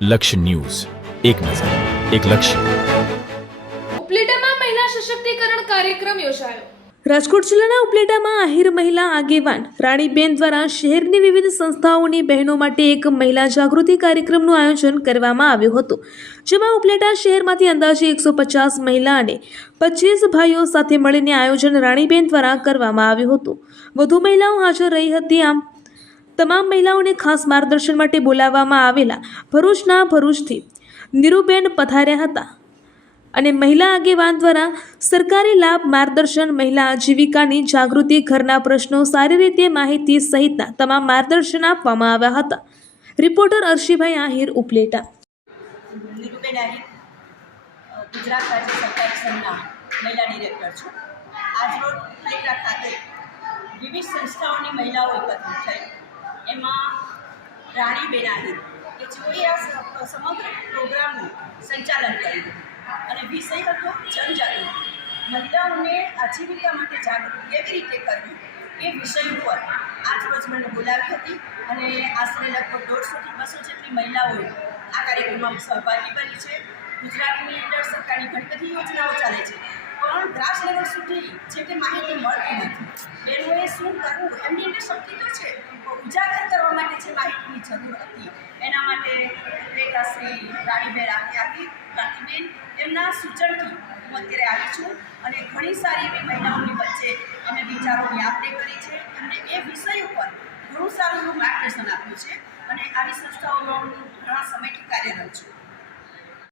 લક્ષ્ય ન્યૂઝ, એક નજર, એક લક્ષ્ય. ઉપલેટામાં મહિલા સશક્તિકરણ કાર્યક્રમ યોજાયો. રાજકોટ જિલ્લાના ઉપલેટામાં આહિર મહિલા આગેવાન રાણીબેન દ્વારા શહેરની વિવિધ સંસ્થાઓની બહેનો માટે એક મહિલા જાગૃતિ કાર્યક્રમનું આયોજન કરવામાં આવ્યું હતું, જેમાં ઉપલેટા શહેરમાંથી અંદાજે 150 મહિલા અને 25 ભાઈઓ સાથે મળીને આયોજન રાણીબેન દ્વારા કરવામાં આવ્યું હતું. વધુ મહિલાઓ હાજર રહી હતી. આમ તમામ મહિલાઓને ખાસ માર્ગદર્શન માટે બોલાવવામાં આવેલા ભરૂચથી નીરુબેન પધાર્યા હતા અને મહિલા આગેવાન દ્વારા સરકારી લાભ, માર્ગદર્શન, મહિલા આજીવિકાની જાગૃતિ, ઘરના પ્રશ્નો, સારી રીતે માહિતી સહિતના તમામ માર્ગદર્શન આપવામાં આવ્યા હતા. રિપોર્ટર અર્શીભાઈ આહિર, ઉપલેટા. નીરુબેન આહિર, ગુજરાત રાજ્ય સરકારી સંઘના મહિલા ડિરેક્ટર છું. આજરોજ ઉપલેટા ખાતે વિવિધ સંસ્થાઓની મહિલાઓ એકત્રિત થઈ, એમાં રાણીબેન આહિર કે જેઓએ આ સમગ્ર પ્રોગ્રામનું સંચાલન કર્યું અને વિષય હતો જનજાગૃતિ. મહિલાઓને આજીવિકા માટે જાગૃત કેવી રીતે કરવી એ વિષય ઉપર આજરોજ મને બોલાવી હતી અને આશરે લગભગ 150 થી 200 જેટલી મહિલાઓએ આ કાર્યક્રમમાં સહભાગી બની છે. ગુજરાતની અંદર સરકારની ઘણી બધી યોજનાઓ ચાલે છે, પણ ગ્રાસ લેવલ સુધી જે તે માહિતી મળતી નથી. બહેનોએ શું કરવું, એમની અંદર શક્તિ તો છે, ઉજાગર કરવા માટે જે માહિતીની જરૂર હતી એના માટે ઉપલેટાશ્રી રાણીબેન રાણીબેન એમના સૂચનથી હું અત્યારે આવી છું અને ઘણી સારી એવી મહિલાઓની વચ્ચે અમે વિચારોની આપલે કરી છે. એમને એ વિષય ઉપર ઘણું સારું એવું માર્ગદર્શન આપ્યું છે અને આવી સંસ્થાઓમાં હું ઘણા સમયથી કાર્યરત છું.